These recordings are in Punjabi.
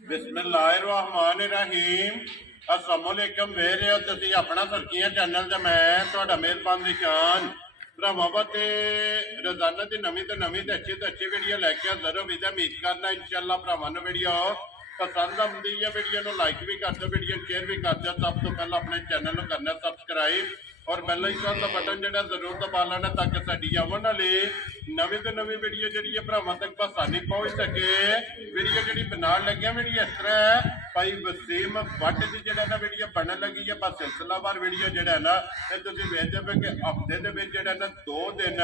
बिस्मिल्लाहिर्रहमानिर्रहीम अस्सलामुअलैकुम वेरे हो तुसीं अपना सरकियां चैनल ते मैं तुहाडा मेहरबान निशान भरावां ते रोजाना दी नवीं तो अच्छी वीडियो लैके हाज़र हो विदा उम्मीद करना इंशाअल्लाह भरावां नूं वीडियो पसंद आउंदी है वीडियो नूं लाइक भी कर दो वीडियो शेयर भी कर दो सब तो पहले अपने चैनल नूं करना सबसक्राइब और बेल आइकन का बटन जो जरूर दबा लेना ताकि साडी आवन वाली नवीं तो नवीं वीडियो जी भरावां तक आसानी पहुँच सके। वीडियो जी बनाने लगे वीडियो इस तरह है भाई वसीम भट्ट की जो ना वीडियो बनने लगी है बस सिलसिलावार वीडियो जो है ना ये तुम वेखते पे कि हफ्ते के ना 2 दिन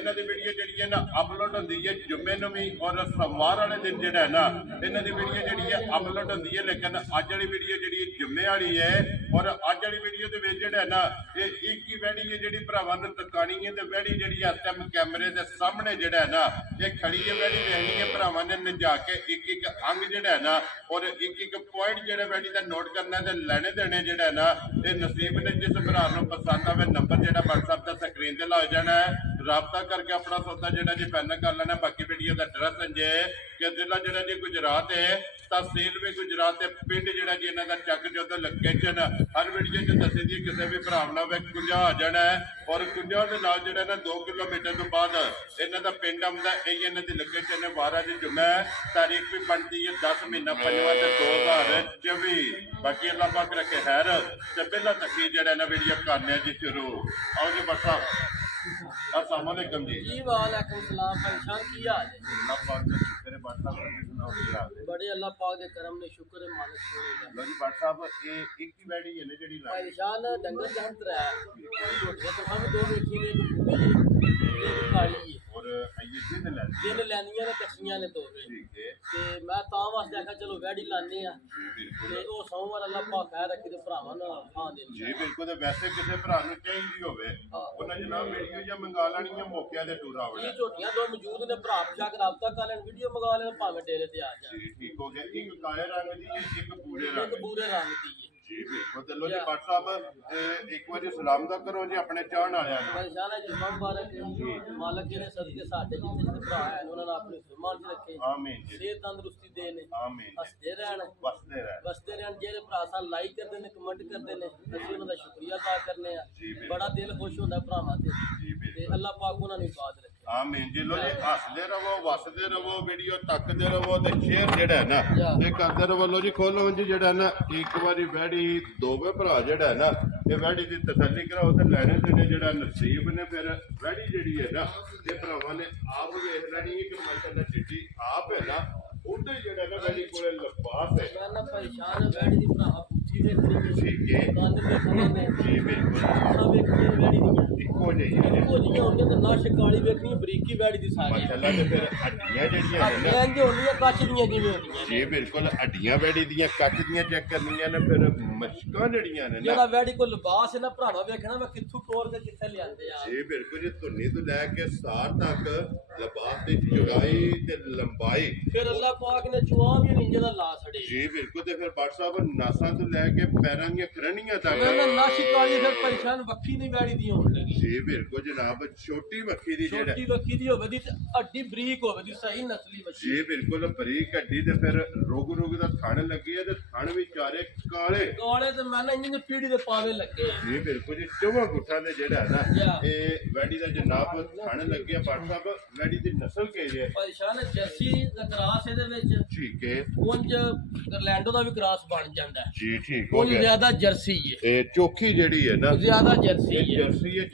इन्हों की वीडियो जी है ना अपलोड होती है जुम्मे नूं भी और सोमवार वाले दिन जो है ना इन्हों की वीडियो जी है अपलोड होती है लेकिन अज वाली वीडियो जी जुम्मे वाली है और अज वाली वीडियो के जो है ना ये एक ही वैडी है जी भरावां नूं तकानी है तो वैडी जी इस टाइम कैमरे के सामने जो है ना ये खड़ी है वैडी वेखनी है भरावां ने नजा के एक अंग जो है ना और एक पॉइंट जो वैडी का नोट करना है लेने देने जो है ना ये नसीब ने जिस भरा नूं पसंद आवे नंबर जो व्हाट्सएप का स्क्रीन से लग जाना है राबता करके अपना सौदा जो जी फाइनल कर लेना। बाकी वीडियो का एड्रैस जे कि जिला जो जी गुजरात है तहसील भी गुजरात है पिंड जो जी इन्हों का चक जो लोकेशन हर वीडियो च दसी दी किसी भी भरा ना कुंजा आ जाना है और कुंजा के नाल जो ना 2 किलोमीटर तो बाद इन्हों का पिंड आता यही इन्हों की लोकेशन है। 12 जुम्मे तारीख भी बनती है 10 महीना 5/2024। बाकी अल्लाह पाक रखे खैर तो पहला तकी जो ना वीडियो करने जी शुरू आओ जी बसा। अस्सलाम वालेकुम जी। जी वालेकुम सलाम भाई शान की हाल है? अल्लाह पाक का शुक्र है बात साहब ने सुनाओ की हाल है? बड़े अल्लाह पाक के करम ने शुक्र है मालिक सोने का। लो जी बात साहब ये एक ही बैठी है ना जेडी भाई शान डंगर जहन तरह है छोटे तो हम 2 देखी ने एक काली है और ये दिन लैनियां ने कच्चियां ने 2 ठीक है ते मैं तां वास्ते आखा चलो वैडी लाने आ ते ओ सोमवार अल्लाह पाक खैर रखे ते भरावां ना हां दे जी बिल्कुल ते वैसे किसी भरा ਨੂੰ ਚਾਹੀਦੀ ਹੋਵੇ ਉਹਨਾਂ ਜਨਾਬ ਵੀਡੀਓ ਜਾਂ ਮੰਗਾ ਲੈਣੀਆਂ ਮੌਕਿਆਂ ਦੇ ਟੂਰ ਆਵਣਾ ये झोटियां 2 मौजूद ने भरा शाक राबता कर लेन वीडियो मंगा लेन भाਵੇਂ डेरे ते आ जा जी ठीक हो गया एक काले रंग ਦੀ ਇੱਕ ਪੂਰੇ एक ਰੰਗ पूरे रंग दी है जी बिल्कुल चलो जी भट्ट साहब एक बार सलाम दा करो जी अपने चाहण वालियां ਨੂੰ परेशान है जुम्मा मुबारक मालक जी ने सदके साडे जितने भरा है उन्होंने अपनी फरमान च रखे आमीन जी सेहत तंदुरुस्ती देन आमीन हसते रहन बसते रह जेहड़े भरा सा लाइक करते हैं कमेंट करते हैं असं उन्होंने शुक्रिया अदा करने बड़ा दिल खुश होता भरावां ते अल्लाह पाक उन्होंने बात रखे आमीन जी। लो जी हसते रहो वसते रहो वीडियो तकते रहो ते शेयर जेड़ा है ना ये करते रहो। लो जी खोलो जी जेड़ा है ना एक बारी बैठी दोवे भरा जेड़ा है ना ये बैठी की तसल्ली कराओ तो लैने देने जेड़ा नसीब ने फिर बैठी जेड़ी है ना ये भरावां ने आप वेख लैनी है कि माशाअल्लाह चिट्टी आप है ना उधर जेड़ा ना बैठी कोले लिबास है मैं ना परेशान बैठ दी भरा पूछी देखनी है ठीक है कंद देखने में जी बिल्कुल सब देखनी है बैठी दी इको जही है को जी होंगे तो ना शिकाली देखनी है बरीकी बैठी दी सारी माशाअल्लाह ते फिर हड्डियां जेड़ियां है ना इंज होनी है कच्च दियां जिवें होंदियां जी बिल्कुल हड्डियां बैठी दियां कच दियां चेक करनियां ने फिर मशकां जड़ियां ने ना जेड़ा बैठी को लिबास है ना भरावा देखना मैं कित्थों टोर के कित्थे लियांदे आ जी बिल्कुल जी धुन्नी तो लैके सार तक लिबास की चौड़ाई ते लंबाई फिर अल्लाह पाक ने चुआ भी इंज दा ला छड़े जी बिल्कुल ते फिर भट्ट साहब नासां तो लैके पैरां दी खरनियां तक मैं ना ना शिकाली फिर परेशान वक्खी नहीं बैठी दी होण लगी जी बिल्कुल जनाब छोटी मक्खी दी जेड़ा छोटी वक्खी दी होवे दी ते हड्डी बरीक होवे दी सही नस्ली बच्ची जी बिल्कुल बरीक हड्डी ते फिर रुग दा थण लगी है ते थण भी चारे काले काले ते मैं ना इंज पीढ़ी दे पावे लगे जी बिल्कुल जी चौवां गुट्ठां दे जेड़ा है ना या। ये वैडी दा जनाब थण लगे भट्ट साहब वैडी दी नस्ल केड़ी है परेशान जर्सी दा क्रास ਇਹਦੇ ਵਿੱਚ ठीक है ਉਂਝ ਗਰਲੈਂਡੋ ਦਾ ਵੀ ਕ੍ਰਾਸ ਬਣ ਜਾਂਦਾ ਹੈ जी ठीक हो ਉਂਝ गया ਜ਼ਿਆਦਾ ਜਰਸੀ ਹੈ ਇਹ ਚੋਖੀ ਜਿਹੜੀ ਹੈ ਨਾ ਜ਼ਿਆਦਾ ਜਰਸੀ ਇਹ ਹੈ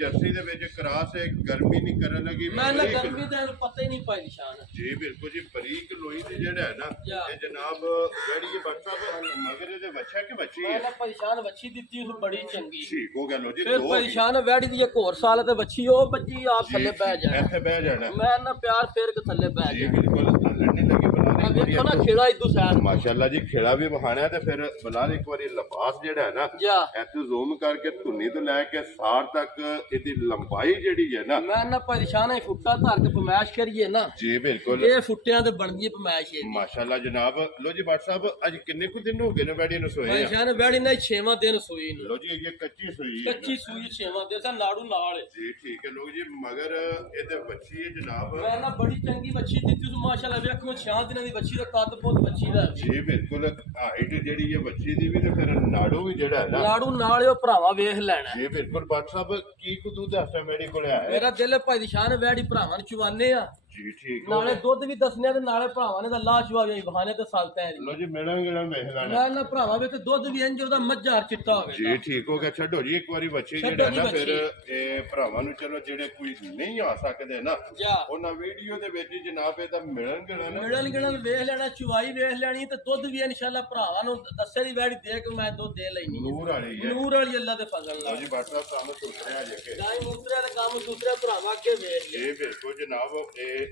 ਜਰਸੀ ਦੇ ਵਿੱਚ ਕਰਾਸ ਹੈ ਗਰਮੀ ਨਹੀਂ ਕਰਨ ਲੱਗੀ ਮੈਂ ਨਾ ਬਰੀਕ- ਗਰਮੀ ਦਾ ਪਤਾ ਹੀ ਨਹੀਂ ਪਾਈ ਨਿਸ਼ਾਨ ਜੀ ਬਿਲਕੁਲ ਜੀ ਬਰੀਕ ਲੋਈ ਦੀ ਜਿਹੜਾ ਹੈ ਨਾ ਜਾਂ। ਇਹ ਜਨਾਬ ਜਿਹੜੀ ਇਹ ਬੱਚਾ ਮਗਰ ਇਹਦੇ ਬੱਚਾ ਕਿ ਬੱਚੀ ਮੈਂ ਹੈ ਨਾ ਪਰੇਸ਼ਾਨ ਵੱਛੀ ਦਿੱਤੀ ਉਸ ਬੜੀ ਚੰਗੀ ਠੀਕ ਹੋ ਗਿਆ ਲੋ ਜੀ ਫਿਰ ਦੋ ਪਰੇਸ਼ਾਨ ਵੈੜੀ ਦੀ ਇੱਕ ਹੋਰ ਸਾਲ ਤੇ ਵੱਛੀ ਉਹ ਬੱਜੀ ਆਪ ਥੱਲੇ ਬਹਿ ਜਾਣਾ ਇੱਥੇ ਬਹਿ ਜਾਣਾ ਮੈਂ ਨਾ ਪਿਆਰ ਫੇਰ ਕੇ ਥੱਲੇ ਬਹਿ ਜੀ ਜਾਣਾ ਬਿਲਕੁਲ ਥੱਲੇ ਨਹੀਂ ਲੱਗੀ ਆ ਬਣਾ ਵੇਖੋ ਨਾ ਖੇੜਾ ਇਦੋਂ ਸੈਰ ਮਾਸ਼ਾਅੱਲਾ ਜੀ ਖੇੜਾ ਵੀ ਬਹਾਣਾ ਹੈ ਤੇ ਫਿਰ ਬਲਾਲ ਇੱਕ ਵਾਰੀ ਲਿਬਾਸ ਜਿਹੜਾ ਹੈ ਨਾ ਜਾ ਇੱਥੇ ਜ਼ੂਮ ਕਰਕੇ ਧੁੰਨੀ ਤੋਂ ਲੈ ਕੇ ਸਾਰ ਤੱਕ ਇਹਦੀ ਲੰਬਾਈ ਜਿਹੜੀ ਹੈ ਨਾ ਮੈਂ ਨਾ ਪਰੇਸ਼ਾਨ ਹੈ ਫੁੱਟਾ ਧਰ ਕੇ ਪਮੈਸ਼ ਕਰੀਏ ਨਾ ਜੀ ਬਿਲकुल ਇਹ ਫੁੱਟਿਆਂ ਤੇ ਬਣਦੀ ਹੈ ਪਮੈਸ਼ ਇਹ माशाल्लाह जनाब लो जी भट्ट साहब आज किन्ने कुछ दिन हो गए ने बैठी ने सोए हैं ਪਰੇਸ਼ਾਨ ਵੈੜੀ ਨੇ 6ਵਾਂ ਦਿਨ ਸੂਈ ਨੂੰ लो जी ये कच्ची सुई है ਕੱਚੀ ਸੂਈ 6ਵਾਂ ਦਿਨ ਸਾ ਨਾੜੂ ਨਾਲ ਹੈ। जी ठीक है लोग जी मगर ये बच्ची है जनाब ਮੈਂ ਨਾ ਬੜੀ ਚੰਗੀ ਵੱਛੀ ਦਿੱਤੀ ਉਸ ਮਾਸ਼ਾਅੱਲਾ ਵੇਖੋ 6 ਦਿਨਾਂ ਦੀ ਵੱਛੀ ਬੱਚੀ ਦਾ ਕੱਦ ਬਹੁਤ ਬੱਚੀ ਦਾ ਹੈ। ਜੀ ਬਿਲਕੁਲ ਹਾਈਟ ਜਿਹੜੀ ਹੈ ਬੱਚੀ ਦੀ ਵੀ ਤੇ ਫਿਰ ਨਾੜੂ ਵੀ ਜਿਹੜਾ ਹੈ ਨਾ ਲਾੜੂ ਨਾਲ ਉਹ ਭਰਾਵਾ ਵੇਖ ਲੈਣਾ। ਜੀ ਬਿਲਕੁਲ ਡਾਕਟਰ ਸਾਹਿਬ ਕੀ ਕੁ ਦੁੱਧ ਦੱਸਿਆ ਮੇਰੇ ਕੋਲ ਆਇਆ ਹੈ? ਮੇਰਾ ਦਿਲ ਭਾਈ ਦੀ ਸ਼ਾਨ ਵੈੜੀ ਭਰਾਵਾਂ ਨੂੰ ਚਵਾਨੇ ਆ, ਜੀ ਠੀਕ ਹੋ ਨਾਲੇ ਦੁੱਧ ਵੀ ਦੱਸਨੇ ਆ ਤੇ ਨਾਲੇ ਭਰਾਵਾਂ ਨੇ ਤਾਂ ਲਾ ਚਵਾਵੇ ਬਹਾਨੇ ਤੇ ਸਾਲਤਾ ਹੈ। ਲੋ ਜੀ ਮਿਲਾਂਗੇ ਨਾ ਵੇਖ ਲੈਣਾ ਮੈਂ ਨਾ ਭਰਾਵਾਂ ਵਿੱਚ ਦੁੱਧ ਵੀ ਇੰਜ ਉਹਦਾ ਮੱਝਾਰ ਚਿੱਟਾ ਹੋਵੇ। ਜੀ ਠੀਕ ਹੋ ਗਿਆ। ਛੱਡੋ ਜੀ ਇੱਕ ਵਾਰੀ ਬੱਚੇ ਛੱਡੋ ਜਿਹੜਾ ਜੀ ਨਾ ਬੱਚੇ। ਫਿਰ ਇਹ ਭਰਾਵਾਂ ਨੂੰ ਚਲੋ ਜਿਹੜੇ ਕੋਈ ਨਹੀਂ ਆ ਸਕਦੇ ਨਾ ਜਾ ਉਹਨਾਂ ਵੀਡੀਓ ਦੇ ਵਿੱਚ ਜਨਾਬ ਇਹਦਾ ਮਿਲਣਗੇ ਨਾ ਮਿਲਣ ਗਿਲਣ ਵੇਖ ਲੈਣਾ, ਚੁਵਾਈ ਵੇਖ ਲੈਣੀ ਤੇ ਦੁੱਧ ਵੀ ਇਨਸ਼ਾਅੱਲਾ ਭਰਾਵਾਂ ਨੂੰ ਦੱਸੇ ਦੀ ਵੈੜੀ ਦੇ ਕੇ ਮੈਂ ਦੁੱਧ ਦੇ ਲੈਣੀ ਨੂਰ ਵਾਲੀ ਹੈ। ਨੂਰ ਵਾਲੀ ਅੱਲਾ ਦੇ ਫਜ਼ਲ ਲੋ ਨਾਲ। ਜੀ ਡਾਕਟਰ ਸਾਹਿਬ ਸਾਨੂੰ ਸੁਣਿਆ ਜੇ ਕਿ ਗਾਈ ਮੂਤਰਿਆਂ ਦਾ ਕੰਮ ਦੂਸਰੇ ਭਰਾਵਾਂ ਅੱਗੇ ਵੇਖ ਲੈ। ਇਹ ਬਿਲਕੁਲ ਜਨਾਬ ਇਹ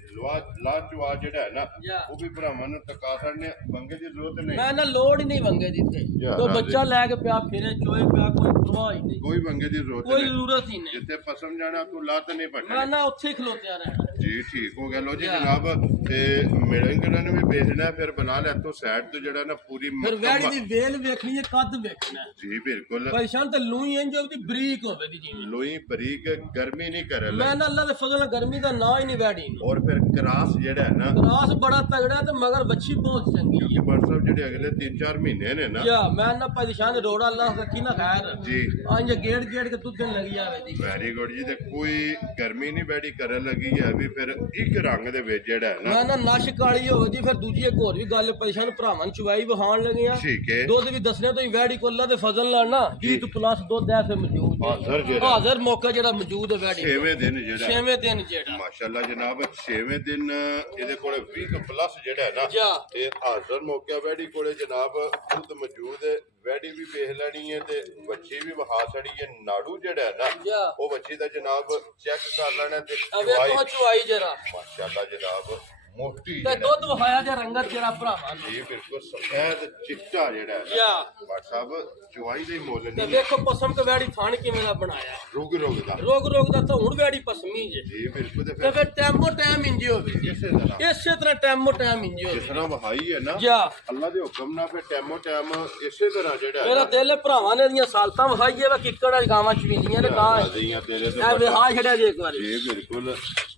ਲਾਚਵਾ ਜਿਹੜਾ ਹੈ ਨਾ ਜਾ ਉਹ ਵੀ ਭਰਾਵਾਂ ਨੂੰ ਤਕਾ ਸਕਦੇ ਬੰਗੇ ਦੀ ਜ਼ਰੂਰਤ ਨਹੀਂ। ਮੈਂ ਨਾ ਲੋੜ ਹੀ ਨਹੀਂ ਵੰਗੇ ਦਿੱਤੇ, ਯਾਰ ਕੋਈ ਰਾਜੇ। ਬੱਚਾ ਲੈ ਕੇ ਪਿਆ ਫਿਰੇ ਚੋਏ ਪਿਆ, ਕੋਈ ਪਰਵਾਹ ਹੀ ਨਹੀਂ, ਕੋਈ ਬੰਗੇ ਦੀ ਜ਼ਰੂਰਤ ਕੋਈ ਨਹੀਂ। ਜ਼ਰੂਰਤ ਹੀ ਨਹੀਂ। ਜਿੱਥੇ ਪਸੰਦ ਜਾਣਾ ਤੂੰ ਲੱਤ ਨਹੀਂ ਮੈਂ ਪਟਣੀ। ਨਾ ਉੱਥੇ ਹੀ ਖਲੋਤਿਆ ਰਹਿਣਾ। ਜੀ ਠੀਕ ਹੋ ਗਿਆ। ਲੋ ਜੀ ਯਾਰ। ਜਨਾਬ ਤੇ ਮਿਲਣਗੇ ਨੂੰ ਵੀ ਵੇਖਣਾ ਫਿਰ ਬਣਾ ਲੈ ਤੋਂ ਸਾਈਡ ਤੋਂ ਜਿਹੜਾ ਨਾ ਪੂਰੀ ਫਿਰ ਵੈੜੀ ਮੁਕੰਮਲ- ਦੀ ਵੇਲ ਵੇਖਣੀ ਹੈ, ਕੱਦ ਵੇਖਣਾ ਹੈ। ਜੀ ਬਿਲਕੁਲ ਪਰੇਸ਼ਾਨ ਤੇ ਲੂਈ ਇੰਜ ਉਹਦੀ ਬਰੀਕ ਹੋਵੇ ਦੀ ਜਿਵੇਂ। ਲੋਈ ਬਰੀਕ ਗਰਮੀ ਨਹੀਂ ਕਰ ਮੈਂ ਨਾ ਅੱਲਾ ਦੇ ਫਜ਼ਲ ਨਾਲ ਗਰਮੀ ਦਾ ਨਾਂ ਹੀ ਨਹੀਂ ਵੈੜੀ ਨੂੰ। ਔਰ ਫਿਰ ਕਰਾਸ ਜਿਹੜਾ ਹੈ ਨਾ ਰਾਸ ਬੜਾ ਤਗੜਾ ਤੇ ਮਗਰ ਬੱਚੀ ਬਹੁਤ ਚੰਗੀ ਹੈ। ਕਿ WhatsApp ਜਿਹੜੇ ਅਗਲੇ 3-4 ਮਹੀਨੇ ਨੇ ਨਾ ਯਾ ਮੈਂ ਨਾ ਪਰੇਸ਼ਾਨ ਰੋੜਾ ਅੱਲਾਹ ਰੱਖੀ ਨਾ ਖੈਰ ਜੀ ਅੰਜ ਗੇੜ ਗੇੜ ਕੇ ਦੁੱਧਣ ਲੱਗੀ ਜਾਵੇ ਦੀ। ਵੈਰੀ ਗੁੱਡ ਜੀ। ਤੇ ਕੋਈ ਗਰਮੀ ਨਹੀਂ ਬੈਠੀ ਕਰਨ ਲੱਗੀ ਹੈ ਵੀ ਫਿਰ ਇੱਕ ਰੰਗ ਦੇ ਵਿੱਚ ਜਿਹੜਾ ਹੈ ਨਾ ਮੈਂ ਨਾ ਨਸ਼ ਕਾਲੀ ਹੋਵੇ ਜੀ, ਫਿਰ ਦੂਜੀ ਇੱਕ ਹੋਰ ਵੀ ਗੱਲ ਪਰੇਸ਼ਾਨ ਭਰਾਵਾਂ ਨੂੰ ਚਵਾਈ ਵਹਾਣ ਲੱਗੇ ਆ। ਠੀਕ ਹੈ। ਦੁੱਧ ਵੀ ਦੱਸਣੇ ਤੋਂ ਵੈੜੀ ਕੋ ਅੱਲਾ ਦੇ ਫਜ਼ਲ ਨਾਲ ਨਾ 20 ਪਲੱਸ ਦੁੱਧ ਐਸੇ ਮੌਜੂਦ ਹੈ। ਹਾਜ਼ਰ ਜਿਹੜਾ ਹਾਜ਼ਰ ਮੌਕਾ ਜਿਹੜਾ ਮੌਜੂਦ ਹੈ ਵੈੜੀ 6ਵੇਂ ਦਿਨ ਜਿਹੜਾ 6ਵੇਂ ਦਿਨ ਜਿਹੜਾ ਮਾਸ਼ਾਅੱਲਾ ਜਨਾਬ 6ਵੇਂ ਦਿਨ ਇਹਦੇ ਕੋਲੇ 20 ਪਲੱਸ ਜਿਹੜਾ ਹੈ ਨਾ ਜਾ ਇਹ ਹਾਜ਼ਰ ਮੌਕਿਆ ਵੈੜੀ ਕੋਲੇ ਜਨਾਬ ਦੁੱਧ ਮੌਜੂਦ ਹੈ। ਵੈੜੀ ਵੀ ਵੇਖ ਲੈਣੀ ਹੈ ਤੇ ਬੱਚੀ ਵੀ ਵਹਾ ਛੜੀ ਹੈ। ਨਾੜੂ ਜਿਹੜਾ ਹੈ ਨਾ ਜਾ ਉਹ ਬੱਚੀ ਦਾ ਜਨਾਬ ਚੈੱਕ ਕਰ ਲੈਣਾ ਤੇ ਆ ਵੇਖੋ ਚਵਾਈ ਜਰਾ ਮਾਸ਼ਾਅੱਲਾ ਜਨਾਬ ਮੋਟੀ ਤੇ ਜਿਹੜਾ ਦੁੱਧ ਵਹਾਇਆ ਜਾਂ ਰੰਗਤ ਜਿਹੜਾ ਭਰਾਵਾਂ ਨੂੰ। ਇਹ ਬਿਲਕੁਲ ਸਫੈਦ ਚਿੱਟਾ ਜਿਹੜਾ ਹੈ ਨਾ ਜਾ ਬਾਦ ਸਾਹਿਬ ਚਵਾਈ ਦੇ ਮੁੱਲ ਤੇ ਨਹੀਂ ਵੇਖੋ ਪਸਮ ਕੇ ਵੈੜੀ ਥਾਣ ਕਿਵੇਂ ਦਾ ਬਣਾਇਆ। ਰੁਗ ਰੁਗ ਦਾ ਰੋਗ ਰੋਗ ਦਾ ਤਾਂ ਹੁਣ ਵੈੜੀ ਪਸਮੀ ਜੇ ਜੀ ਬਿਲਕੁਲ ਤੇ ਤੇ ਫਿਰ ਫਿਰ ਟੈਮੋ ਟੈਮ ਇੰਜ ਹੋਵੇ ਇਸੇ ਤਰ੍ਹਾਂ ਇਸੇ ਤਰ੍ਹਾਂ ਟੈਮੋ ਟੈਮ ਇੰਜ ਜਿਸ ਹੋਵੇ। ਤਰ੍ਹਾਂ ਵਹਾਈ ਹੈ ਨਾ ਜਾ ਅੱਲਾ ਦੇ ਹੁਕਮ ਨਾਲ ਫਿਰ ਟੈਮੋ ਟੈਮ ਇਸੇ ਤਰ੍ਹਾਂ ਜਿਹੜਾ ਹੈ ਮੇਰਾ ਨਾ ਦਿਲ ਹੈ ਭਰਾਵਾਂ ਨੇ ਦੀਆਂ ਸਾਲਤਾਂ ਵਹਾਈਏ ਵਾ ਕਿੱਕੜ ਵਾਲੀ ਗਾਵਾਂ ਚਵੀਲੀਆਂ ਨੇ ਗਾਂ ਰਾਜ਼ੀਆਂ ਤੇਰੇ ਤੇ ਐ ਵਿਹਾ ਛੜਿਆ ਜੇ ਇੱਕ ਵਾਰੀ। ਇਹ ਬਿਲਕੁਲ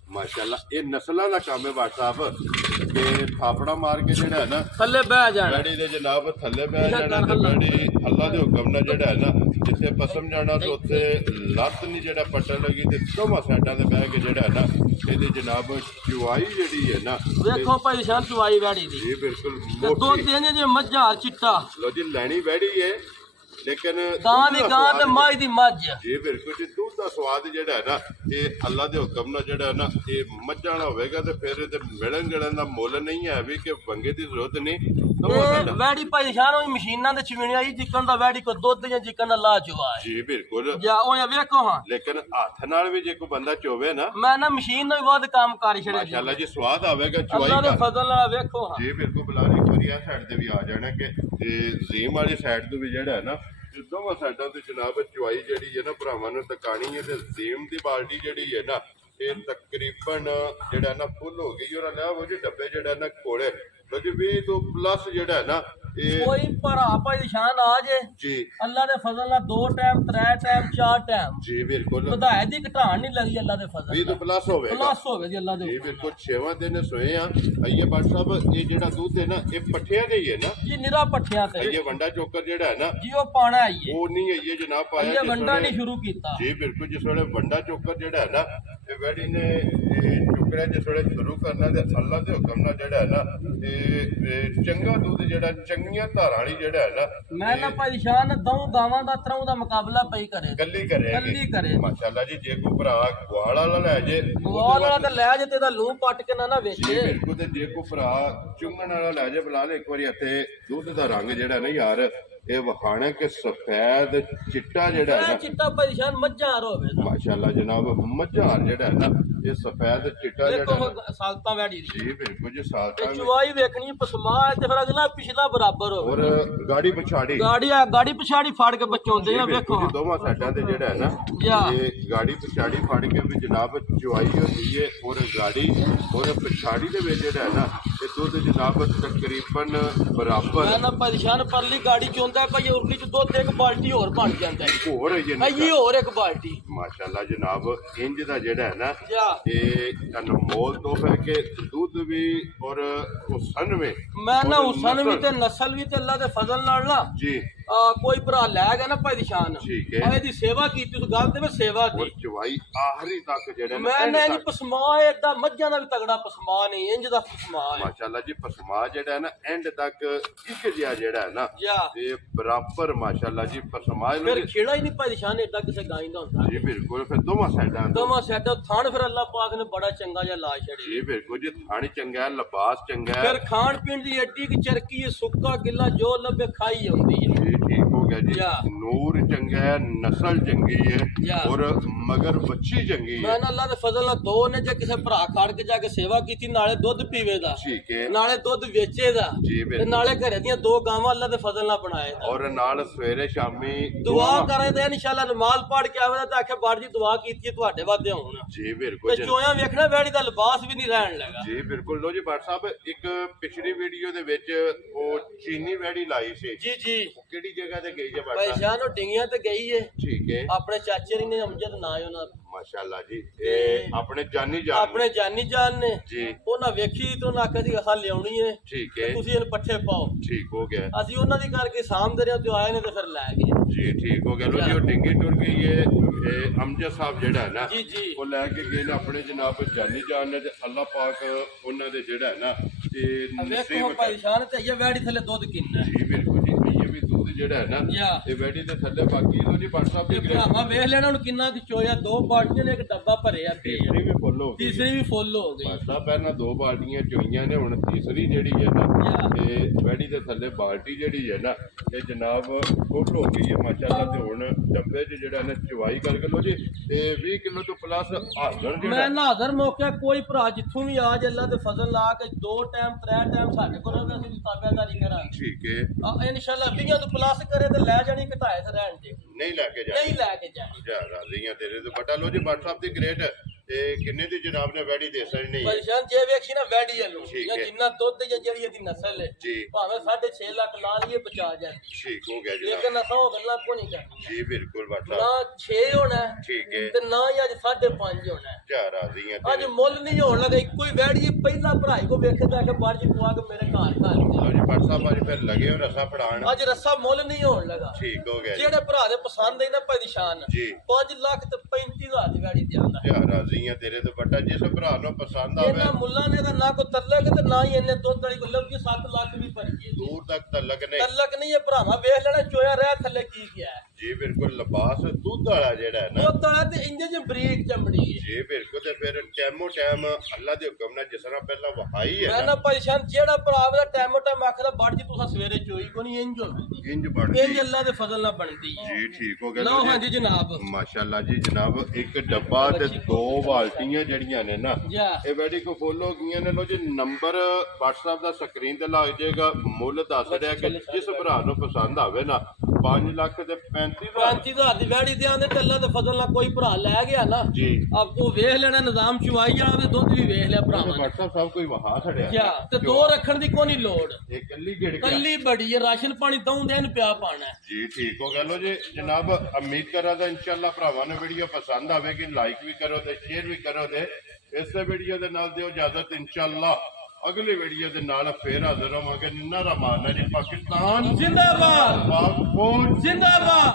ਮਾਸ਼ਾਅੱਲਾ ਇਹ ਨਸਲਾਂ ਦਾ ਕੰਮ ਹੈ ਬਾਦ ਸਾਹਿਬ ਤੇ ਥਾਪੜਾ ਮਾਰ ਕੇ ਜਿਹੜਾ ਹੈ ਨਾ ਥੱਲੇ ਬਹਿ ਜਾਣਾ। ਬੈੜੀ ਦੇ ਜਨਾਬ ਥੱਲੇ ਬਹਿ ਜਾਣਾ ਤੇ ਬੈੜੀ ਅੱਲਾ ਦੇ ਹੁਕਮ ਨਾਲ ਜਿਹੜਾ ਹੈ ਨਾ ਜਿੱਥੇ ਪਸਮ ਜਾਣਾ ਤੇ ਉੱਥੇ ਲੱਤ ਨਹੀਂ ਜਿਹੜਾ ਪੱਟਣ ਲੱਗੀ ਤੇ ਦੋਵਾਂ ਸਾਈਡਾਂ ਤੇ ਬਹਿ ਕੇ ਜਿਹੜਾ ਹੈ ਨਾ ਇਹਦੀ ਜਨਾਬ ਚੁਆਈ ਜਿਹੜੀ ਹੈ ਨਾ ਵੇਖੋ ਭਾਈ ਸ਼ਾਨ ਚਵਾਈ ਵੈੜੀ ਦੀ ਇਹ ਬਿਲਕੁਲ ਤੇ ਦੋ ਮੋਟੀ ਤਿੰਨ ਜੇ ਮੱਝਾਰ ਚਿੱਟਾ ਲੋ ਜੀ ਲੈਣੀ ਬੈੜੀ ਹੈ ਲੇਕਿਨ ਗਾਂ ਦੀ ਦੁੱਧ ਦਾ ਗਾਂ ਤੇ ਸਵਾਦ ਮਾਈ ਦੀ ਮੱਝ। ਇਹ ਬਿਲਕੁਲ ਜੀ ਦੁੱਧ ਦਾ ਸਵਾਦ ਜਿਹੜਾ ਹੈ ਨਾ ਇਹ ਅੱਲਾ ਦੇ ਹੁਕਮ ਨਾਲ ਜਿਹੜਾ ਹੈ ਨਾ ਇਹ ਮੱਝਾਂ ਨਾਲ ਹੋਵੇਗਾ ਤੇ ਫਿਰ ਇਹਦੇ ਮਿਲਣ ਗਿਲਣ ਦਾ ਮੁੱਲ ਨਹੀਂ ਹੈ ਵੀ ਕਿ ਵੰਗੇ ਦੀ ਜ਼ਰੂਰਤ ਨਹੀਂ ਦੋਵਾਂ ਇਹ ਸਾਡਾ ਵੈੜੀ ਭਾਈ ਸ਼ਾਨ ਉਹ ਮਸ਼ੀਨਾਂ ਦੇ ਚਵੀਣੀ ਆਈ ਜਿੱਕਣ ਦਾ ਵੈੜੀ ਕੋ ਦੁੱਧ ਜਾਂ ਜਿੱਕਣ ਦਾ ਲਾ ਚਵਾ ਹੈ। ਜੀ ਬਿਲਕੁਲ ਜਾਂ ਉਹ ਜਾਂ ਵੇਖੋ ਹਾਂ ਲੇਕਿਨ ਹੱਥ ਨਾਲ ਵੀ ਜੇ ਕੋਈ ਬੰਦਾ ਚੋਵੇ ਨਾ ਮੈਂ ਨਾ ਮਸ਼ੀਨ ਨਾਲ ਵੀ ਬਹੁਤ ਕੰਮ ਕਰ ਛੜਿਆ ਜੀ। ਮਾਸ਼ਾਅੱਲਾ ਜੀ ਸਵਾਦ ਆਵੇਗਾ ਚੁਆਈ ਅੱਲਾ ਦੇ ਦਾ ਫਜ਼ਲ ਨਾਲ ਵੇਖੋ ਹਾਂ। ਜੀ ਬਿਲਕੁਲ ਬੁਲਾ ਇੱਕ ਵਾਰੀ ਆ ਸਾਈਡ ਤੇ ਵੀ ਆ ਜਾਣਾ ਕਿ ਇਹ ਜ਼ੀਮ ਵਾਲੀ ਸਾਈਡ ਤੋਂ ਵੀ ਜਿਹੜਾ ਹੈ ਨਾ ਇਹ ਦੋਵਾਂ ਸਾਈਡਾਂ ਤੇ ਜਨਾਬ ਚੁਆਈ ਜਿਹੜੀ ਹੈ ਨਾ ਭਰਾਵਾਂ ਨੂੰ ਤਕਾਣੀ ਹੈ ਤੇ ਜ਼ੀਮ ਦੀ ਬਾਲਟੀ ਜਿਹੜੀ ਹੈ ਨਾ ਇਹ ਤਕਰੀਬਨ ਜਿਹੜਾ ਨਾ ਫੁੱਲ ਹੋ ਗਈ ਔਰ ਲਿਆ ਉਹ ਜੀ ਡੱਬੇ ਜਿਹੜਾ ਨਾ ਕੋਲੇ ਲੋ ਜੀ 20 ਤੋਂ ਪਲੱਸ ਜਿਹੜਾ ਹੈ ਨਾ ਇਹ ਕੋਈ ਭਰਾ ਭਾਈ ਸ਼ਾਨ ਆ ਜੇ ਜੀ ਅੱਲਾ ਦੇ ਫਜ਼ਲ ਨਾਲ 2 ਟਾਈਮ 3 ਟਾਈਮ 4 ਟਾਈਮ ਜੀ ਬਿਲਕੁਲ ਵਧਾਏ ਦੀ ਘਟਾਣ ਨਹੀਂ ਲੱਗੀ ਅੱਲਾ ਦੇ 20 ਫਜ਼ਲ ਤੋਂ ਪਲੱਸ ਹੋਵੇਗਾ ਪਲੱਸ ਹੋਵੇ ਜੀ ਅੱਲਾ ਦੇ ਜੀ ਬਿਲਕੁਲ 6ਵਾਂ ਦਿਨ ਸੋਏ ਆ ਅਈਏ ਬਾਦ ਸਾਹਿਬ ਇਹ ਜਿਹੜਾ ਦੁੱਧ ਹੈ ਨਾ ਇਹ ਪੱਠਿਆਂ ਦੇ ਹੀ ਹੈ ਨਾ ਜੀ ਨਿਰਾ ਪੱਠਿਆਂ ਤੇ ਅਈਏ ਵੰਡਾ ਚੋਕਰ ਜਿਹੜਾ ਹੈ ਨਾ ਜੀ ਉਹ ਪਾਣਾ ਆਈਏ ਉਹ ਨਹੀਂ ਅਈਏ ਜਨਾਬ ਪਾਇਆ ਇਹ ਜਿਸ ਵੰਡਾ ਵੇਲੇ- ਨਹੀਂ ਸ਼ੁਰੂ ਕੀਤਾ। ਜੀ ਬਿਲਕੁਲ ਜਿਸ ਵੇਲੇ ਵੰਡਾ ਚੋਕਰ ਜਿਹੜਾ ਹੈ ਨਾ ਇਹ ਵੈੜੀ ਨੇ ਇਹ ਚੁੱਕੜਿਆ ਜਿਸ ਵੇਲੇ ਸ਼ੁਰੂ ਕਰਨਾ ਤੇ ਅੱਲਾ ਦੇ ਹੁਕਮ ਨਾਲ ਜਿਹੜਾ ਹੈ ਨਾ ਇਹ ਚੰਗਾ ਦੁੱਧ ਜਿਹੜਾ ਚੰਗੀਆਂ ਧਾਰਾਂ ਵਾਲੀ ਜਿਹੜਾ ਹੈ ਨਾ ਮੈਂ ਨਾ ਭਾਈ ਸ਼ਾਨ ਦਊ ਗਾਵਾਂ ਦਾ ਤਰ੍ਹਾਂ ਦਾ ਮੁਕਾਬਲਾ ਪਈ ਕਰੇ ਕੱਲੀ ਕਰੇ ਕੱਲੀ ਕਰੇ। ਮਾਸ਼ਾਅੱਲਾ ਜੀ ਜੇ ਕੋਈ ਭਰਾ ਗਵਾਲ ਵਾਲਾ ਲੈ ਜੇ ਗਵਾਲ ਵਾਲਾ ਤੇ ਲੈ ਜੇ ਤੇ ਦਾ ਲੂੰ ਪੱਟ ਕੇ ਨਾ ਜੀ ਵੇਚੇ। ਬਿਲਕੁਲ ਤੇ ਜੇ ਕੋਈ ਭਰਾ ਚੁੰਗਣ ਵਾਲਾ ਲੈ ਜਾ ਬੁਲਾ ਲੈ ਇੱਕ ਵਾਰੀ ਇੱਥੇ ਦੁੱਧ ਦਾ ਰੰਗ ਜਿਹੜਾ ਨਾ ਯਾਰ ਇਹ ਵਖਾਣਾ ਕਿ ਸਫੈਦ ਚਿੱਟਾ ਜਿਹੜਾ ਹੈ ਇਹ ਨਾ ਚਿੱਟਾ ਭਾਈ ਸ਼ਾਨ ਮੱਝਾਂ ਹੋਵੇ ਨਾ। ਮਾਸ਼ਾਅੱਲਾ ਜਨਾਬ ਮੱਝਾਂ ਜਿਹੜਾ ਹੈ ਨਾ ਇਹ ਸਫੈਦ ਚਿੱਟਾ ਜਿਹੜਾ ਹੈ ਨਾ, ਦੇਖੋ ਸਾਲਤਾਂ ਵੈੜੀ ਦੀ ਜੀ ਬਿਲਕੁਲ ਜੀ ਤੇ ਸਾਲਤਾਂ ਚੁਵਾਈ ਵੇਖਣੀ ਪਸਮਾ ਤੇ ਫਿਰ ਅਗਲਾ ਪਿਛਲਾ ਬਰਾਬਰ ਹੋਵੇ। ਔਰ ਗਾੜੀ ਪਛਾੜੀ ਗਾੜੀ ਪਿਛਾੜੀ ਫੜ ਕੇ ਬੱਚੋਂਦੇ ਆ ਵੇਖੋ ਬਿਲਕੁਲ ਜੀ ਦੋਵਾਂ ਸਾਈਡਾਂ ਤੇ ਜਿਹੜਾ ਹੈ ਨਾ ਜਾ। ਇਹ ਗਾੜੀ ਪਛਾੜੀ ਫੜ ਕੇ ਵੀ ਜਨਾਬ ਚੁਆਈ ਹੁੰਦੀ ਹੈ ਔਰ ਗਾੜੀ ਔਰ ਪਛਾੜੀ ਦੇ ਵਿੱਚ ਜਿਹੜਾ ਹੈ ਨਾ ਇਹ ਦੁੱਧ ਜਨਾਬ ਤਕਰੀਬਨ ਬਰਾਬਰ ਮੈਂ ਨਾ ਪਰੇਸ਼ਾਨ ਪਰਲੀ ਗਾੜੀ ਚ ਹੁੰਦਾ ਭਾਈ ਉਰਲੀ ਚ ਦੁੱਧ ਇੱਕ ਬਾਲਟੀ ਹੋਰ ਬਣ ਜਾਂਦਾ ਹੈ ਹੋਰ ਹੈ ਜੀ ਇਹ ਹੋਰ ਇੱਕ ਬਾਲਟੀ ਮਾਸ਼ਾਅੱਲਾ ਜਨਾਬ ਇੰਜ ਦਾ ਜਿਹੜਾ ਹੈ ਨਾ ਜਾ ਇਹ ਅਨਮੋਲ ਤੋਂ ਫਿਰ ਕੇ ਦੁੱਧ ਵੀ ਔਰ ਹੁਸਨ ਵੀ ਮੈਂ ਨਾ ਹੁਸਨ ਵੀ ਤੇ ਨਸਲ ਵੀ ਤੇ ਅੱਲਾ ਦੇ ਫਜ਼ਲ ਨਾਲ ਨਾ ਜੀ ਕੋਈ ਭਰਾ ਲੈ ਗਿਆ ਨਾ ਭਾਈ ਨਿਸ਼ਾਨ ਠੀਕ ਹੈ ਇਹਦੀ ਸੇਵਾ ਕੀਤੀ ਉਸ ਗੱਲ ਤੇ ਮੈਂ ਸੇਵਾ ਔਰ ਦੀ ਚਵਾਈ ਆਖਰੀ ਤੱਕ ਜਿਹੜਾ ਨਾ ਮੈਂ ਨਾ end ਜੀ ਤੱਕ। ਪਸਮਾ ਏਡਾ ਮੱਝਾਂ ਦਾ ਵੀ ਤਗੜਾ ਪਸਮਾ ਨਹੀਂ ਇੰਜ ਦਾ ਪਸਮਾ ਹੈ ਮਾਸ਼ਾਅੱਲਾ ਜੀ ਪਸਮਾ ਜਿਹੜਾ ਹੈ ਨਾ ਐਂਡ ਤੱਕ ਇੱਕ ਜਿਹਾ ਜਿਹੜਾ ਹੈ ਨਾ ਜਾ ਤੇ ਬਰਾਬਰ ਮਾਸ਼ਾਅੱਲਾ ਜੀ ਪਸਮਾ ਫਿਰ ਖੇੜਾ ਹੀ ਨਹੀਂ ਭਾਈ ਨਿਸ਼ਾਨ ਏਡਾ ਕਿਸੇ ਗਾਂ ਦਾ ਹੁੰਦਾ ਜੀ ਬਿਲਕੁਲ ਫਿਰ ਦੋਵਾਂ ਸਾਈਡਾਂ ਤੋਂ ਦੋਵਾਂ ਸਾਡਾ ਥਾਣ ਫਿਰ ਅੱਲਾਹ ਪਾਕ ਨੇ ਬੜਾ ਚੰਗਾ ਜਿਹਾ ਲਾ ਛੜੀ ਜੀ ਬਿਲਕੁਲ ਜੀ ਥਾਣੀ ਚੰਗਾ ਹੈ ਲਿਬਾਸ ਚੰਗਾ ਹੈ ਫਿਰ ਖਾਣ ਪੀਣ ਦੀ ਏਡੀ ਕਿ ਚਰਕੀ ਹੈ ਸੁੱਕਾ ਗਿੱਲਾ ਜੋ ਲੱਭੇ ਖਾਈ ਆਉਂਦੀ ਹੈ ਜੀ ਠੀਕ ਹੋ ਗਿਆ ਜੀ ਜਾ। ਨੂਰ ਚੰਗਾ ਹੈ ਨਸਲ ਚੰਗੀ ਜਾ। ਹੈ ਔਰ ਮਗਰ ਬੱਚੀ ਚੰਗੀ ਹੈ ਮੈਂ ਨਾ ਅੱਲਾਹ ਦੇ ਫਜ਼ਲ ਨਾਲ ਦੋ ਨੇ ਜੇ ਕਿਸੇ ਭਰਾ ਖੜ ਕੇ ਜਾ ਕੇ ਸੇਵਾ ਕੀਤੀ ਨਾਲੇ ਦੁੱਧ ਪੀਵੇ ਦਾ ਠੀਕ ਹੈ ਨਾਲੇ ਦੁੱਧ ਵੇਚੇ ਦਾ ਜੀ ਤੇ ਬਿਲਕੁਲ ਨਾਲੇ ਘਰੇ ਦੀਆਂ ਦੋ ਗਾਵਾਂ ਅੱਲਾਹ ਦੇ ਫਜ਼ਲ ਨਾਲ ਬਣਾਏ ਦਾ ਔਰ ਨਾਲ ਸਵੇਰੇ ਸ਼ਾਮੀ ਦੁਆ ਕਰੇ ਤੇ ਇਨਸ਼ਾਅੱਲਾ ਨਮਾਜ਼ ਪੜ੍ਹ ਕੇ ਆਵੇ ਤਾਂ ਆਖੇ ਬਾੜ ਜੀ ਦੁਆ ਕੀਤੀ ਹੈ ਤੁਹਾਡੇ ਵਾਸਤੇ ਹੋਣ ਜੀ ਬਿਲਕੁਲ ਤੇ ਚੋਇਆ ਵੇਖਣਾ ਵੈੜੀ ਦਾ ਲਿਬਾਸ ਵੀ ਨਹੀਂ ਰਹਿਣ ਲੱਗਾ ਜੀ ਬਿਲਕੁਲ ਲੋ ਜੀ ਭੱਟ ਸਾਹਿਬ ਇੱਕ ਪਿਛਲੀ ਵੀਡੀਓ ਦੇ ਵਿੱਚ ਉਹ ਚੀਨੀ ਵੈੜੀ ਲਾਈ ਸੀ ਜੀ ਜੀ ਉਹ ਕਿਹੜੀ ਜਗ੍ਹਾ ਤੇ ਗਈ ਹੈ ਭੱਟ ਭਾਈ ਸਾਹਿਬ ਸ਼ਾਹ ਨੂੰ ਡਿੰਗੀਆਂ ਤੇ ਗਈ ਏ ਠੀਕ ਹੈ ਆਪਣੇ ਚਾਚੇ ਰੀ ਨੇ ਅਮਜਦ ਨਾਂ ਹੈ ਉਹਨਾਂ ਦਾ। ਮਾਸ਼ਾਅੱਲਾ ਜੀ ਇਹ ਆਪਣੇ ਜਾਨੀ ਜਾਨ ਆਪਣੇ ਜਾਨੀ ਜਾਨ ਨੇ ਜੀ ਉਹਨਾਂ ਵੇਖੀ ਤੇ ਉਹਨਾਂ ਆਖਿਆ ਜੀ ਅਸਾਂ ਲਿਆਉਣੀ ਏ ਠੀਕ ਤੇ ਹੈ ਤੁਸੀਂ ਇਹਨੂੰ ਪੱਠੇ ਪਾਓ ਠੀਕ ਹੋ ਗਿਆ ਅਸੀਂ ਉਹਨਾਂ ਦੀ ਕਰਕੇ ਸਾਂਭਦੇ ਰਹੇ ਤੇ ਆਏ ਨੇ ਤੇ ਫਿਰ ਲੈ ਗਏ ਜੀ ਠੀਕ ਹੋ ਗਿਆ ਲੋ ਜੀ ਉਹ ਡਿੰਗੀ ਟੁਰ ਗਈ ਹੈ ਇਹ ਅਮਜਦ ਸਾਹਿਬ ਜਿਹੜਾ ਹੈ ਨਾ ਜੀ ਜੀ ਉਹ ਲੈ ਕੇ ਗਏ ਨੇ ਆਪਣੇ ਜਨਾਬ ਜਾਨੀ ਜਾਨ ਨੇ ਤੇ ਅੱਲਾਹ ਪਾਕ ਉਹਨਾਂ ਦੇ ਜਿਹੜਾ ਹੈ ਨਾ ਤੇ ਵੇਖੋ ਨਸੀਬ ਭਾਈ ਸ਼ਾਹ ਤੇ ਇਹ ਵੈੜੀ ਥੱਲੇ ਦੁੱਧ ਕਿੰਨਾ ਹੈ ਜੀ ਬਿਲਕੁਲ ਜੀ ਇਹ ਵੀ ਦੁੱਧ ਜਿਹੜਾ ਹੈ ਨਾ ਜਾ ਇਹ ਵੈਡੀ ਦੇ ਥੱਲੇ ਬਾਕੀ ਲੋ ਜੀ ਭੱਟ ਸਾਹਿਬ ਤੇ ਦੀ ਭਰਾਵਾ ਵੇਖ ਲੈਣਾ ਹੁਣ ਕਿੰਨਾ ਕੁ ਚੋਇਆ ਦੋ ਬਾਲਟੀਆਂ ਨੇ ਇੱਕ ਡੱਬਾ ਭਰਿਆ ਪਿਆ ਤੀਸਰੀ ਵੀ ਫੁੱਲ ਹੋ ਗਈ ਤੀਸਰੀ ਵੀ ਫੁੱਲ ਹੋ ਗਈ ਭੱਟ ਸਾਹਿਬ ਪਹਿਲਾਂ ਦੋ ਬਾਲਟੀਆਂ ਚੋਈਆਂ ਨੇ ਹੁਣ ਤੀਸਰੀ ਜਿਹੜੀ ਹੈ ਨਾ ਜਾ ਤੇ ਵੈਡੀ ਦੇ ਥੱਲੇ ਬਾਲਟੀ ਜਿਹੜੀ ਹੈ ਨਾ ਇਹ ਜਨਾਬ ਫੁੱਲ ਹੋ ਗਈ ਹੈ ਮਾਸ਼ਾਅੱਲਾ ਤੇ ਹੁਣ ਡੱਬੇ 'ਚ ਜਿਹੜਾ ਨਾ ਚਵਾਈ ਕਰਕੇ ਲੋ ਜੀ ਤੇ 20 ਕਿਲੋ ਤੋਂ ਪਲੱਸ ਹਾਜ਼ਰ ਜਿਹੜਾ ਮੈਂ ਨਾਜ਼ਰ ਮੌਕੇ ਕੋਈ ਭਰਾ ਜਿੱਥੋਂ ਵੀ ਆ ਅੱਲਾ ਦੇ ਫਜ਼ਲ ਲਾ ਕੇ 2 ਟਾਈਮ 3 ਟਾਈਮ ਸਾਡੇ ਕੋਲ ਹੋਵੇ ਅਸੀਂ ਤਾਬਿਆਦਾਰੀ ਕਰਾਂਗੇ ਠੀਕ ਹੈ ਇਨਸ਼ਾਅੱਲਾ 20 ਤੋਂ ਪਲੱਸ ਕਰੇ ਤੇ ਲੈ ਜਾਣੀ ਘਟਾਏ ਤੇ ਰਹਿਣ ਦੇ ਨਹੀਂ ਲੈ ਕੇ ਜਾ ਨਹੀਂ ਲੈ ਕੇ ਜਾਣੀ ਜਾ ਰਾਜ਼ੀਆਂ ਤੇਰੇ ਤੋਂ ਬਟਾ ਲੋ ਜੀ ਭੱਟ ਸਾਹਿਬ ਦੀ ਗ੍ਰੇਟ ਤੇ ਕਿੰਨੇ ਦੀ ਜਨਾਬ ਨੇ ਵੈਡੀ ਦੇ ਸਕਣੀ ਹੈ ਪਰੇਸ਼ਾਨ ਜੇ ਵੇਖੀ ਨਾ ਵੈੜੀ ਵੱਲੋਂ ਠੀਕ ਜਾਂ ਹੈ। ਜਿੰਨਾ ਦੁੱਧ ਜਾਂ ਜਿਹੜੀ ਇਹਦੀ ਨਸਲ ਹੈ ਜੀ ਭਾਵੇਂ 6.5 ਲੱਖ ਲਾ ਲਈਏ ਬਚਾ ਜਾਂਦੀ ਠੀਕ ਹੋ ਗਿਆ ਜਨਾਬ ਲੇਕਿਨ ਅਸਾਂ ਉਹ ਗੱਲਾਂ ਕੋ ਨਹੀਂ ਕਰਨੀ ਜੀ ਬਿਲਕੁਲ ਭੱਟ ਨਾ ਸਾਹਿਬ 6 ਹੋਣਾ ਹੈ ਠੀਕ ਹੈ ਤੇ ਨਾ ਹੀ ਅੱਜ 5.5 ਹੋਣਾ ਹੈ ਜਾ ਰਾਜ਼ੀਆਂ ਅੱਜ ਮੁੱਲ ਨਹੀਂ ਹੋਣ ਲੱਗਾ ਇੱਕੋ ਹੀ ਵੈੜੀ ਪਹਿਲਾ ਭਰਾਈ ਕੋ ਵੇਖੇ ਤਾਂ ਕਿ ਬਾਹਰ ਜੀ ਪਵਾ ਕੇ ਮੇਰੇ ਘਰ ਘਰ ਲੋ ਜੀ ਭੱਟ ਸਾਹਿਬ ਅੱਜ ਫਿਰ ਲੱਗੇ ਹੋ ਰਸਾ ਫੜਾਣ ਅੱਜ ਰੱਸਾ ਮੁੱਲ ਨਹੀਂ ਹੋਣ ਲੱਗਾ ਠੀਕ ਹੋ ਗਿਆ ਜੀ ਜਿਹੜੇ ਭਰਾ ਦੇ ਪਸੰਦ ਹੈ ਨਾ ਭਾਈ ਨਿਸ਼ਾਨ ਜੀ 5 ਲੱਖ ਤੇ 35,000 ਦੀ ਗਾੜੀ ਤੇ ਆਉਂਦਾ ਜਾ ਰਾਜ਼ੀਆਂ ਤੇਰੇ ਤੋਂ ਬਟਾ ਜਿਸ ਭਰਾ ਨੂੰ ਪਸੰਦ ਆਵੇ ਇਹਨਾਂ ਮੁੱਲਾਂ ਨੇ ਤਾਂ ਨਾ ਕੋ ਤਰਲੇ ਤੇ ਨਾ ਹੀ ਇਹਨੇ ਦੁੱਧ ਵਾਲੀ ਕੋ ਲੱਭੀ 7 ਲੱਖ ਵੀ ਭਰੀ ਦੂਰ ਤੱਕ ਤਲਕ ਨੇ ਤਲਕ ਨਹੀਂ ਇਹ ਭਰਾਵਾ ਵੇਖ ਲੈਣਾ ਚੋਇਆ ਰਹਿ ਥੱਲੇ ਕੀ ਗਿਆ ਹੈ ਜੀ ਬਿਲਕੁਲ ਲਿਬਾਸ ਦੁੱਧ ਵਾਲਾ ਜਿਹੜਾ ਹੈ ਨਾ ਦੁੱਧ ਵਾਲਾ ਤੇ ਇੰਜ ਚ ਬਰੀਕ ਚਮੜੀ ਹੈ ਜੀ ਬਿਲਕੁਲ ਤੇ ਫਿਰ ਟੈਮੋ ਟੈਮ ਅੱਲਾ ਦੇ ਹੁਕਮ ਨਾਲ ਜਿਸ ਤਰ੍ਹਾਂ ਪਹਿਲਾਂ ਵਹਾਈ ਹੈ ਮੈਂ ਨਾ ਪਰੇਸ਼ਾਨ ਜਿਹੜਾ ਭਰਾ ਦਾ ਟਾਈਮੋ ਟਾਈਮ ਆਖਦਾ ਬੜ ਜੀ ਤੁਸੀਂ ਸਵੇਰੇ ਚੋਈ ਕੋ ਨਹੀਂ ਇੰਜ ਹੋਵੇ ਇੰਜ ਬਣਦੀ ਇੰਜ ਅੱਲਾ ਦੇ ਫਜ਼ਲ ਨਾਲ ਬਣਦੀ ਹੈ ਜੀ ਠੀਕ ਹੋ ਗਿਆ ਲਓ ਲਓ ਜੀ। ਹਾਂਜੀ ਜਨਾਬ ਮਾਸ਼ਾਅੱਲਾ ਜੀ ਜਨਾਬ ਇੱਕ ਡੱਬਾ ਤੇ ਦੋ ਬਾਲਟੀਆਂ ਜਿਹੜੀਆਂ ਨੇ ਨਾ ਜਾ ਇਹ ਵੈਡੀ ਕੋ ਫੋਲੋ ਗਈਆਂ ਨੇ ਲੋ ਜੀ ਨੰਬਰ WhatsApp ਦਾ ਸਕਰੀਨ ਤੇ ਲੱਗ ਜਾਏਗਾ ਮੁੱਲ ਦੱਸ ਰਿਹਾ ਕਿ ਜਿਸ ਭਰਾ ਨੂੰ ਪਸੰਦ ਆਵੇ ਨਾ 5 ਲੱਖ ਤੇ 35,000 35,000 ਦੀ ਵੈੜੀ ਦੇ ਆਂਦੇ ਤੇ ਅੱਲਾ ਦੇ ਫਜ਼ਲ ਨਾਲ ਕੋਈ ਭਰਾ ਲੈ ਗਿਆ ਨਾ ਜੀ ਆਪ ਉਹ ਵੇਖ ਲੈਣਾ ਨਿਜ਼ਾਮ ਚੁਆਈ ਵਾਲਾ ਵੀ ਦੁੱਧ ਵੀ ਵੇਖ ਲਿਆ ਭਰਾਵਾਂ ਨੇ WhatsApp ਸਭ ਕੋਈ ਵਹਾ ਛੜਿਆ ਜਾ ਤੇ ਦੋ ਰੱਖਣ ਦੀ ਕੋਈ ਨਹੀਂ ਲੋੜ ਇਹ ਕੱਲੀ ਗਿੜ ਗਿਆ ਕੱਲੀ ਬੜੀ ਹੈ ਰਾਸ਼ਨ ਪਾਣੀ ਦਊਂਦੇ ਇਹਨੂੰ ਪਿਆ ਪਾਣਾ ਹੈ। ਜੀ ਠੀਕ ਹੋ ਗਿਆ ਲੋ ਜੀ ਜਨਾਬ ਉਮੀਦ ਕਰਾਂ ਤਾਂ ਇਨਸ਼ਾਅੱਲਾ ਭਰਾਵਾਂ ਨੂੰ ਵੀਡੀਓ ਪਸੰਦ ਆਵੇਗੀ ਲਾਈਕ ਵੀ ਕਰੋ ਤੇ ਸ਼ੇਅਰ ਵੀ ਕਰੋ ਤੇ ਇਸੇ ਵੀਡੀਓ ਦੇ ਨਾਲ ਦਿਓ ਇਜਾਜ਼ਤ ਇਨਸ਼ਾਅੱਲਾ ਅਗਲੀ ਵੀਡੀਓ ਦੇ ਨਾਲ ਫੇਰ ਹਾਜ਼ਰ ਹੋਵਾਂਗੇ। ਨਾਰਾ ਮਾਰਨਾ ਜੀ ਪਾਕਿਸਤਾਨ ਜ਼ਿੰਦਾਬਾਦ ਪਾਕ ਫੌਜ ਜ਼ਿੰਦਾਬਾਦ।